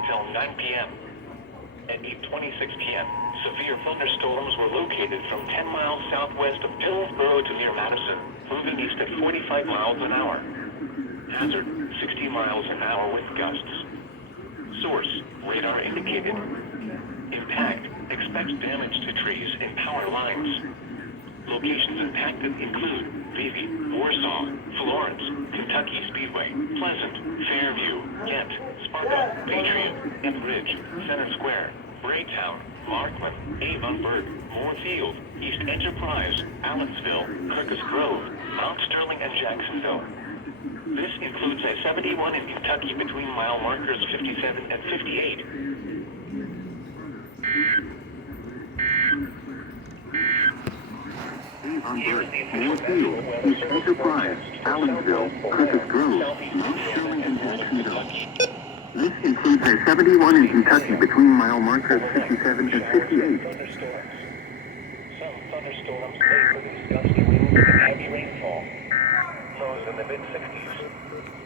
until 9 p.m. At 8:26 p.m., severe thunderstorms were located from 10 miles southwest of Hillsborough to near Madison, moving east at 45 miles an hour. Hazard, 60 miles an hour with gusts. Source, radar indicated. Impact, expects damage to trees and power lines. Locations impacted include Beebe, Warsaw, Florence, Kentucky Speedway, Pleasant, Fairview, Kent, Sparta, Patriot, and Ridge, Center Square, Braytown, Markman, Avonburg, Moorefield, East Enterprise, Allensville, Kirkus Grove, Mount Sterling, and Jacksonville. This includes I-71 in Kentucky between mile markers 57 and 58. Avonburg, Moorefield, East Enterprise, Allensville, Kirkus Grove, Mount Sterling, and Jacksonville. This includes I-71 in Kentucky between mile markers 57 and 58. Some thunderstorms may produce gusty winds and heavy rainfall. Lows in the mid-60s.